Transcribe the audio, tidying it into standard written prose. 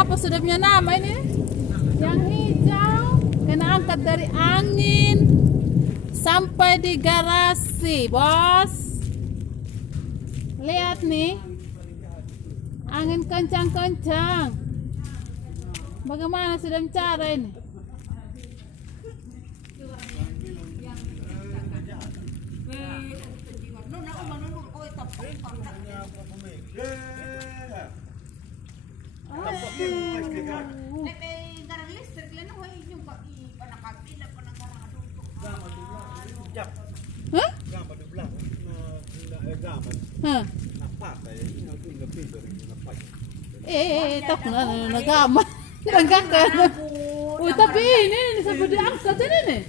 apa sudah punya nama ini? Yang hijau kena angkat dari angin sampai di garasi, bos. Lihat nih, angin kencang-kencang. Bagaimana sudah cara ini? Tak nagama. Nagkakaroon. Uy, tapi ini sabi diangkat ini nih.